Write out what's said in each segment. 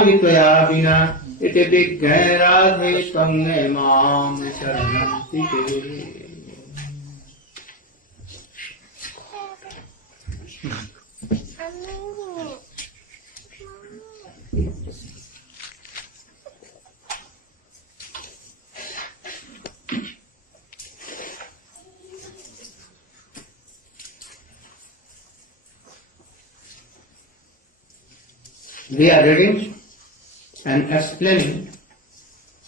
भजामि त्वया विना इति विज्ञाय राधे त्वं मे मां शरणं धिके। We are reading and explaining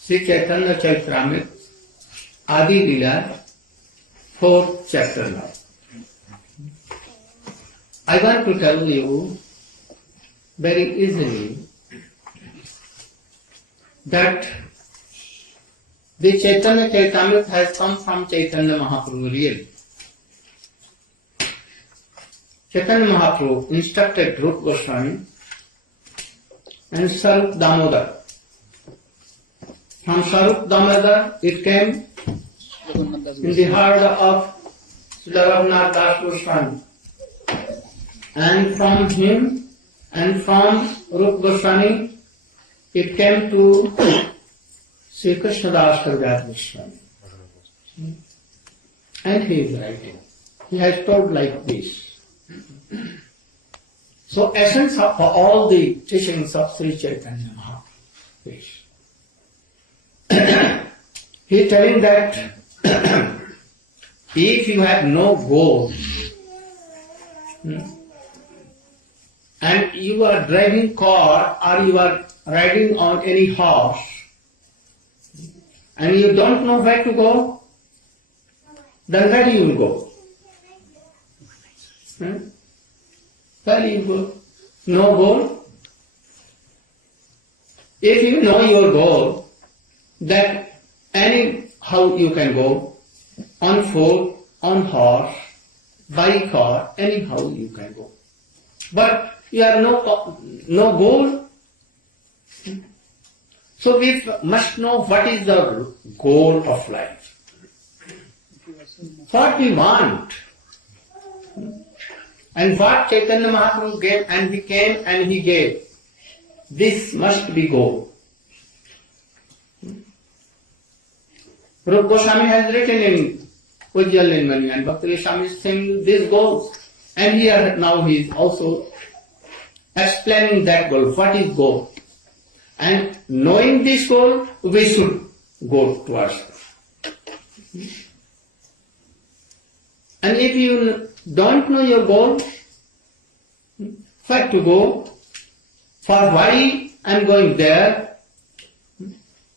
Sri Chaitanya Charitamrita Adi Leela, 4th chapter now. I want to tell you very easily that the Chaitanya Charitamrita has come from Chaitanya Mahaprabhu really. Chaitanya Mahaprabhu instructed Rupa Goswami and Sarup Damodar. From Sarup Damodar it came in the heart of Srila Raghunath Das Goswami. And from him and from Rupa Goswami it came to Sri Krishna Das Kaviraj Goswami. And he is writing. He has told like this. So essence of all the teachings of Sri Chaitanya Mahaprabhu. He is telling that if you have no goal and you are driving car or you are riding on any horse and you don't know where to go, then where do you go? Where do you go? No goal? If you know your goal, then anyhow you can go, on foot, on horse, by car, anyhow you can go. But you have no goal. So we must know what is the goal of life. What we want. And what Chaitanya Mahaprabhu gave, and he came and he gave. This must be goal. Rupa Goswami has written in Ujjalinmani and Bhakti Goswami is saying these goals. And here now he is also explaining that goal. What is goal? And knowing this goal, we should go towards it. And if you don't know your goal, where to go, for why I am going there,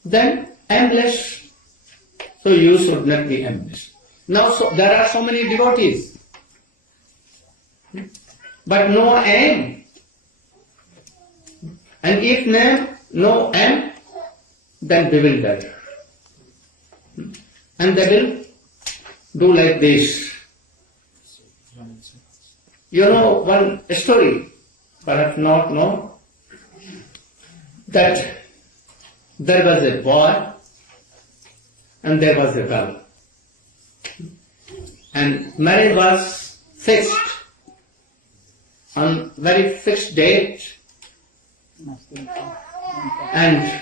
then aimless. So you should not be aimless. Now there are so many devotees, but no aim. And if no aim, then bewildered. And they will do like this. You know one story, perhaps not know, that there was a boy and there was a girl. And marriage was fixed on very fixed date. And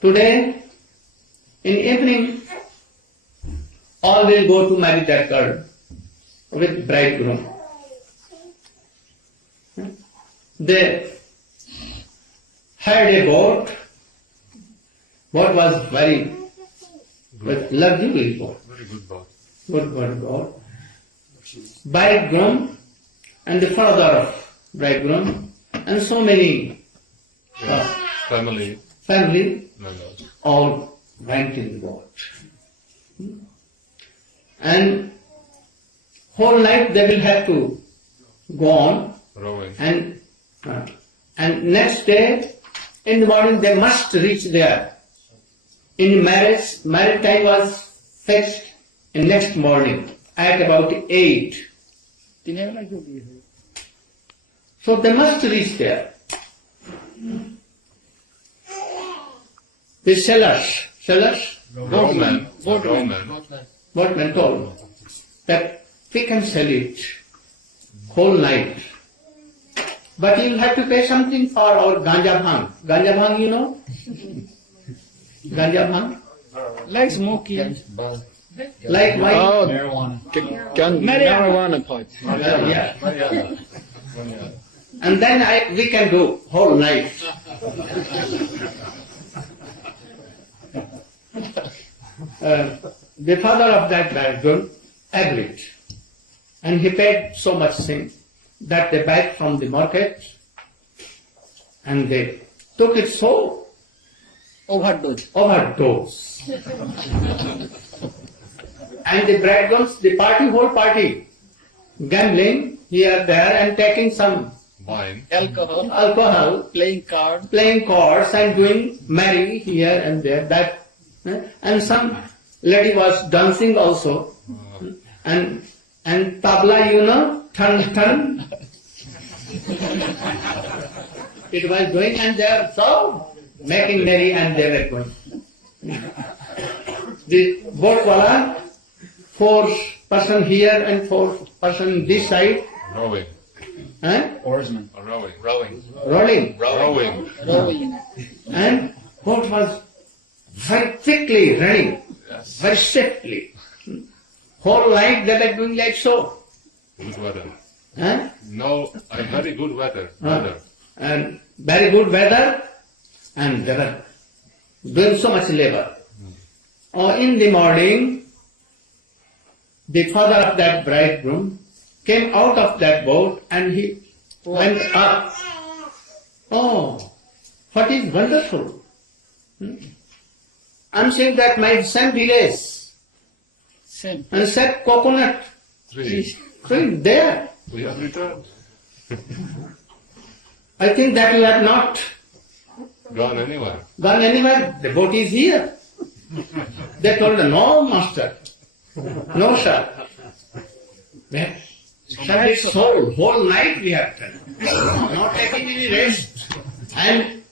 today in evening all will go to marry that girl with bridegroom. They hired a boat. Boat was very luxury boat. Very good boat. Good boat. Bridegroom and the father of bridegroom and so many family members all went in the boat. And whole night they will have to go on rowing. And next day in the morning they must reach there. In marriage time was fixed in next morning at about 8. So they must reach there. The sellers, boatmen told that we can sell it whole night. But you will have to pay something for our ganja bhang. Ganja bhang, you know? Ganja bhang? Like smoking. Like wine? Oh, Marijuana. marijuana pipe. Yeah. And then we can do whole night. The father of that bridegroom agreed. And he paid so much thing that they bought from the market and they took it so Overdose. overdose. And the bridegrooms, the whole party, gambling here, there, and taking some Wine. Alcohol. alcohol, Playing card. playing cards and doing merry here and there. That, and some lady was dancing also, and tabla, you know, tan. It was going, and they are so making merry, and they were going. The boat wala, 4 person here and 4 person this side, Rowing. Oarsman. Rowing. Rowing. rolling, Rowing. Rowing. and boat was very quickly running, Yes. very swiftly. Whole night they were doing like so. Good weather. Huh? No, very good weather. Weather. And very good weather, and they were doing so much labor. In the morning, the father of that bridegroom came out of that boat and he went up. Oh, what is wonderful. I'm saying that my son delays Same. and said coconut Three. tree there. We have returned. I think that you have not Gone anywhere. gone anywhere. The boat is here. They told her, no, master. No, sir. Sir, it's whole night we have done. Not taking any rest. And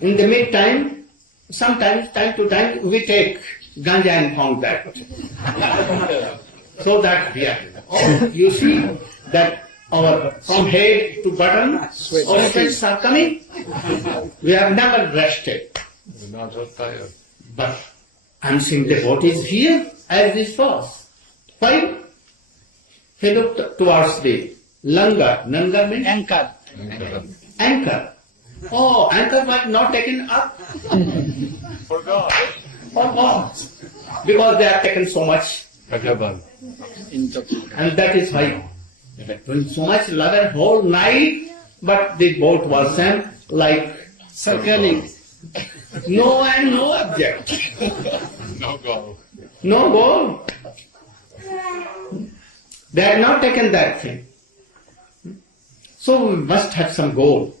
in the meantime, sometimes, time to time, we take ganja and pound that. So that we are. Oh, you see that our from head to bottom, our sweats are coming. We have never rested. We're not so tired. But I'm saying the boat is here as this was. Why? He looked towards the langar. Langar means Anchor. anchor. Oh, anchor was not taken up. Forgot. For what? Because they have taken so much. Kagaban. Intoxicated. And that is why they were doing so much labor whole night, but the boat was like Circling. no and no object. No go. No goal. They had not taken that thing. So we must have some goal.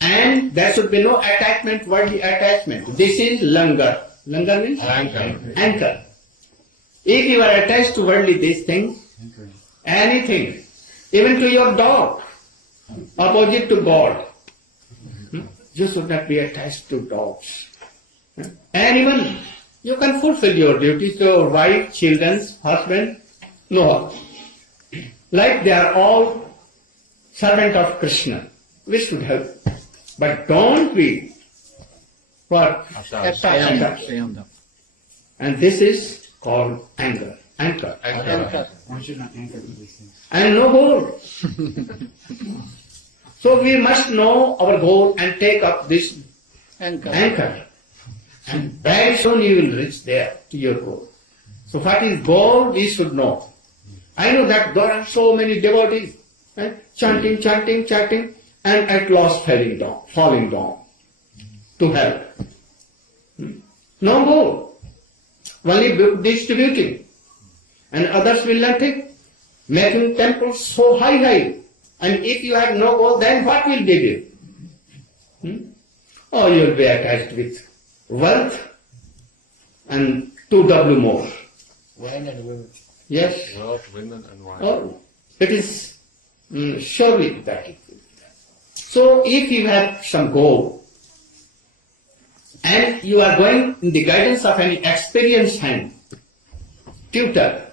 And there should be no attachment, worldly attachment. This is langar. Langar means Anchor. anchor. If you are attached to worldly these things, anything, even to your dog, opposite to God, you should not be attached to dogs. And even you can fulfill your duties to your wife, children, husband, no. Like they are all servant of Krishna. We should help. But don't be what? Attached. And this is called anger. Anchor. Anchor. Anchor. And no goal. So we must know our goal and take up this Anchor. anchor. And very soon you will reach there to your goal. So what is goal we should know. I know that there are so many devotees chanting, and at last falling down to hell. No goal. Only distributing. And others will not take. Making temples so high. And if you have no goal, then what will they do? Oh, you will be attached with wealth and 2W more. Wine and women. Yes. Wealth, women, and wine. Oh, it is surely that. So if you have some goal and you are going in the guidance of an experienced hand, tutor,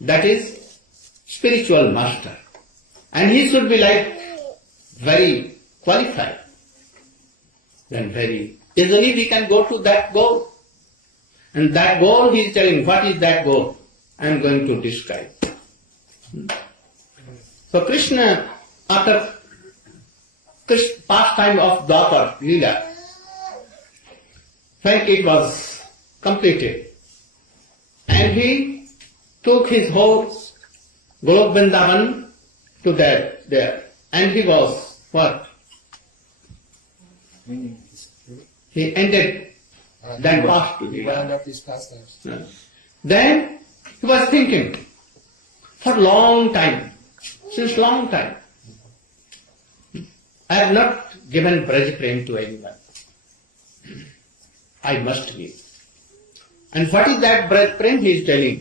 that is spiritual master, and he should be like very qualified, then very easily we can go to that goal. And that goal, he is telling, what is that goal? I am going to describe. So Krishna, after pastime of Dwapar, Leela, when it was completed, and he took his horse, Golok Vrindavan, to there, and he was what? He ended that past to He Leela. wound up his pastimes. Then he was thinking, for long time, since long time, I have not given Braj Prem to anyone. I must give. And what is that Braj Prem? He is telling.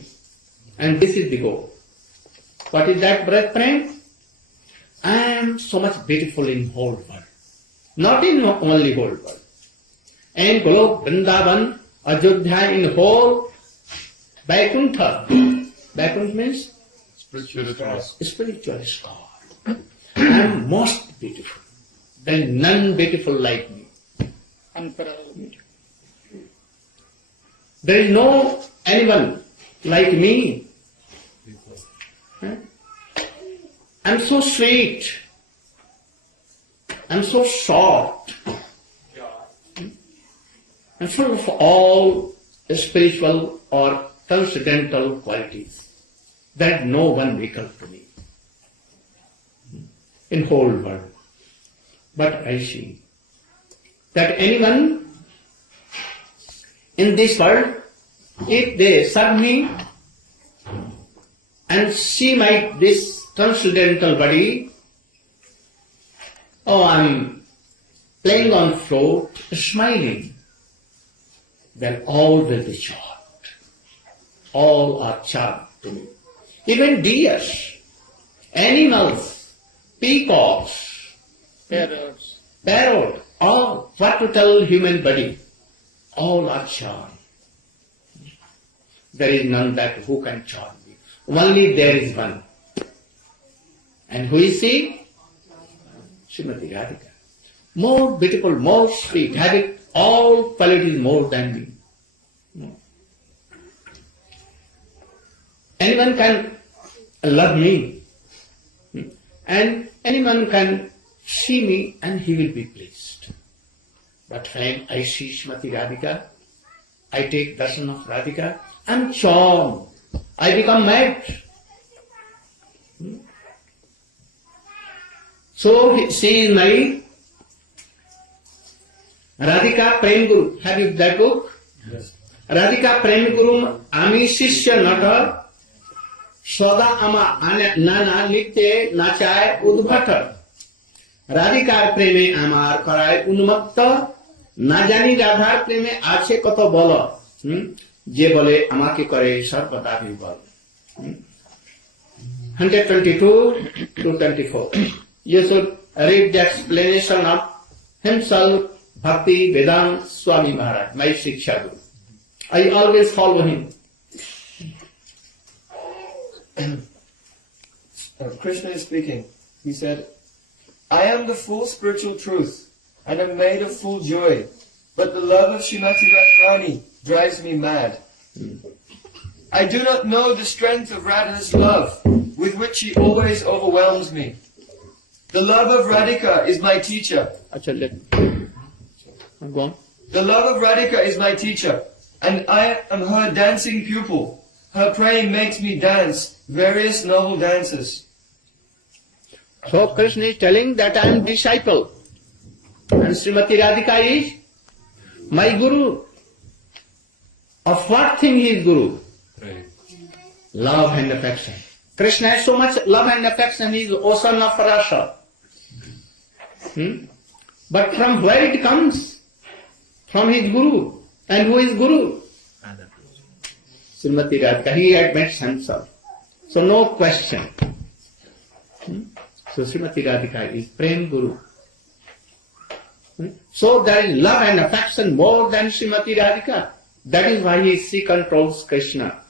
And this is the goal. What is that Braj Prem? I am so much beautiful in whole world. Not in only whole world. And Golok, Vrindavan, Ajodhya, in whole Vaikuntha. Vaikuntha means spiritual star. I am most beautiful. There is none beautiful like me. Unparalleled. There is no anyone like me. I am so sweet. I am so soft. I am full of all spiritual or transcendental qualities. There is no one equal to me in whole world. But I see that anyone in this world, if they serve me and see this transcendental body, oh, I'm playing on flute, smiling, then all will be charmed. All are charmed to me. Even deers, animals, peacocks, parrot, all, what to tell human body, all are charmed. There is none that who can charm me. Only there is one. And who is he? Srimati Radhika. More beautiful, more sweet, having all qualities more than me. No. Anyone can love me. And anyone can see me and he will be pleased. But when I see Srimati Radhika, I take darshan of Radhika, I am charmed. I become mad. So she is my Radhika Prem Guru. Have you that book? Yes. Radhika Prem Guru Ami Shishya Nata Sada Ama Nana Nitye Nachay Udbhata Radhikar Preme Amar Karay Unmakta Na Jani Radhar Preme Ache Koto Bolo Je Bole Amake Kare Sarvada Vibal 122 to 24. You should read the explanation of himself, Bhakti Vedant Swami Maharaj, my Shiksha Guru. I always follow him. Krishna is speaking. He said, I am the full spiritual truth and am made of full joy, but the love of Srimati Radharani drives me mad. I do not know the strength of Radha's love, with which she always overwhelms me. The love of Radhika is my teacher. Go on. The love of Radhika is my teacher, and I am her dancing pupil. Her praying makes me dance various noble dances. So Krishna is telling that I am disciple. And Srimati Radhika is my Guru. Of what thing he is Guru? Love and affection. Krishna has so much love and affection, he is ocean of rasa. But from where it comes? From his Guru. And who is Guru? Srimati Radhika. He admits himself. So no question. So Srimati Radhika is Prem Guru. So there is love and affection more than Srimati Radhika. That is why she controls Krishna.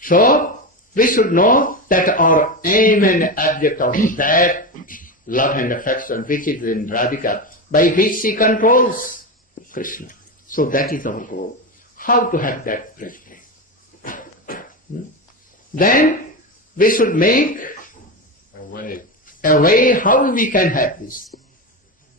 So we should know that our aim and object of that love and affection which is in Radhika, by which she controls Krishna. So that is our goal. How to have that great thing? Then we should make a way how we can have this.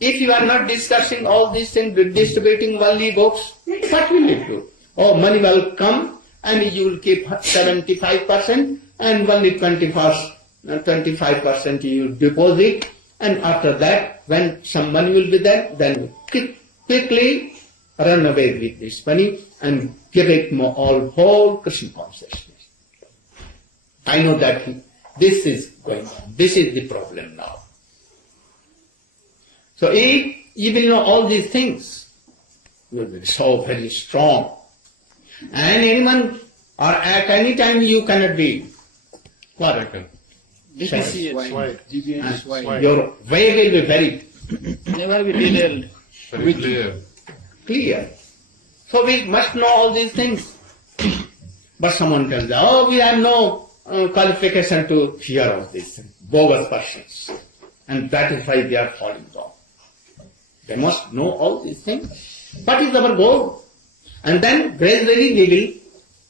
If you are not discussing all these things, distributing only books, what will it do? Oh, money will come and you will keep 75% and only 25% you deposit, and after that, when some money will be there, then quickly run away with this money and give it more all whole Krishna consciousness. I know that this is going on. This is the problem now. So if you will know all these things, you will be so very strong. And anyone or at any time you cannot be Second. Difficult. Sway. your way will be very Never be detailed. Very clear. clear. So we must know all these things. But someone tells, oh, we have no qualification to hear all these things. Bogus persons. And that is why they are falling wrong. They must know all these things. What is our goal? And then gradually we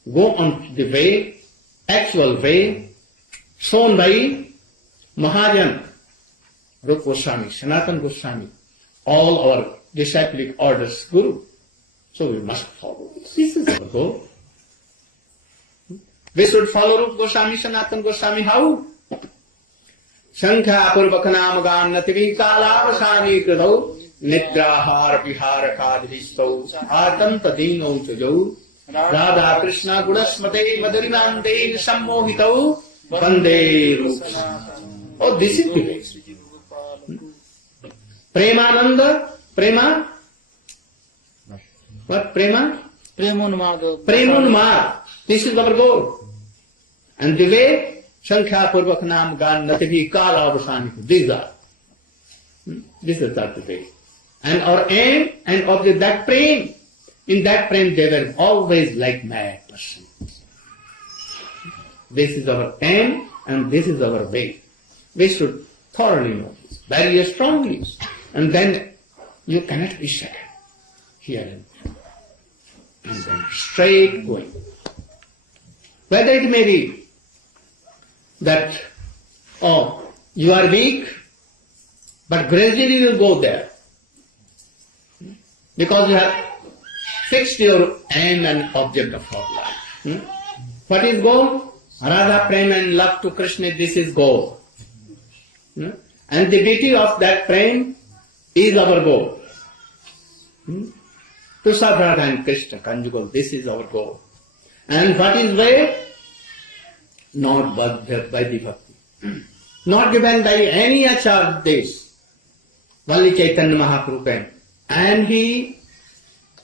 will go on the way, actual way, shown by Mahajan, Rupa Goswami, Sanatana Goswami, all our disciplic orders, Guru. So we must follow this. This is our goal. We should follow Rupa Goswami, Sanatana Goswami. How? Shankha Purvakanam Gannati Kalavasani Kradau Nidrahar Vihara Kadhistau Atam Tadino Chajau Radha Krishna Gudasmate Madarinante Sammohitau Vande Rupa. Oh, this is the way. Premananda, Prema? What? Prema? Premunmad. Premunmad. This is our goal. And the way, Sankhya Purvak Nam Gan Nativi Kala Avasani. These are. This is the way. And our aim and object, that prem. In that prem they were always like mad person. This is our aim and this is our way. We should thoroughly know this, very strongly. And then you cannot be second. Here and there. And then straight going. Whether it may be that, oh, you are weak, but gradually you will go there. Because you have fixed your aim and object of our life. What is goal? Radha Prem and love to Krishna, this is goal. And the beauty of that prem is our goal. To serve Radha and Krishna, conjugal, this is our goal. And what is way? Not by the bhakti. Not given by any achar this. Only Chaitanya Mahaprabhu. And he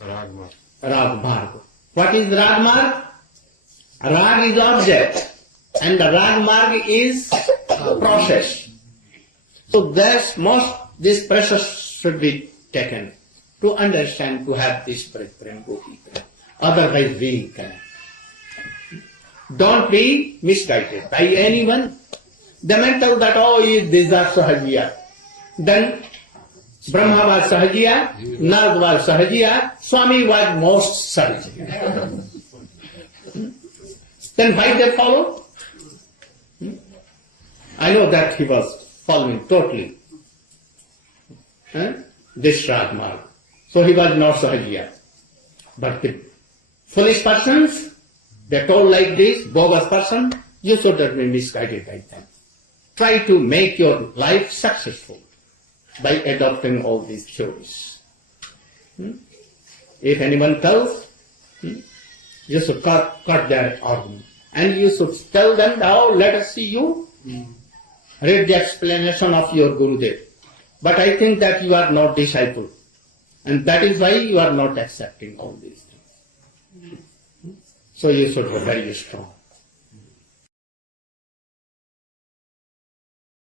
Ragma. Rag Marg. What is Rag Marg? Rag is object. And the Rag Marg is process. So this process should be taken to understand, to have this prem, gopi prem. Otherwise we cannot. Don't be misguided by anyone. They may tell that, oh, these are Sahajiya. Then Brahma was Sahajiya, Narad was Sahajiya, Swami was most Sahajiya. Then why they follow? I know that he was following totally this Ragmarg. So he was not Sahajiya. But the foolish persons, they told like this, bogus person, you should not be misguided by them. Try to make your life successful by adopting all these theories. If anyone tells, you should cut their argument. And you should tell them, now let us see you read the explanation of your Gurudev. But I think that you are not disciple. And that is why you are not accepting all these things. So you should be very strong.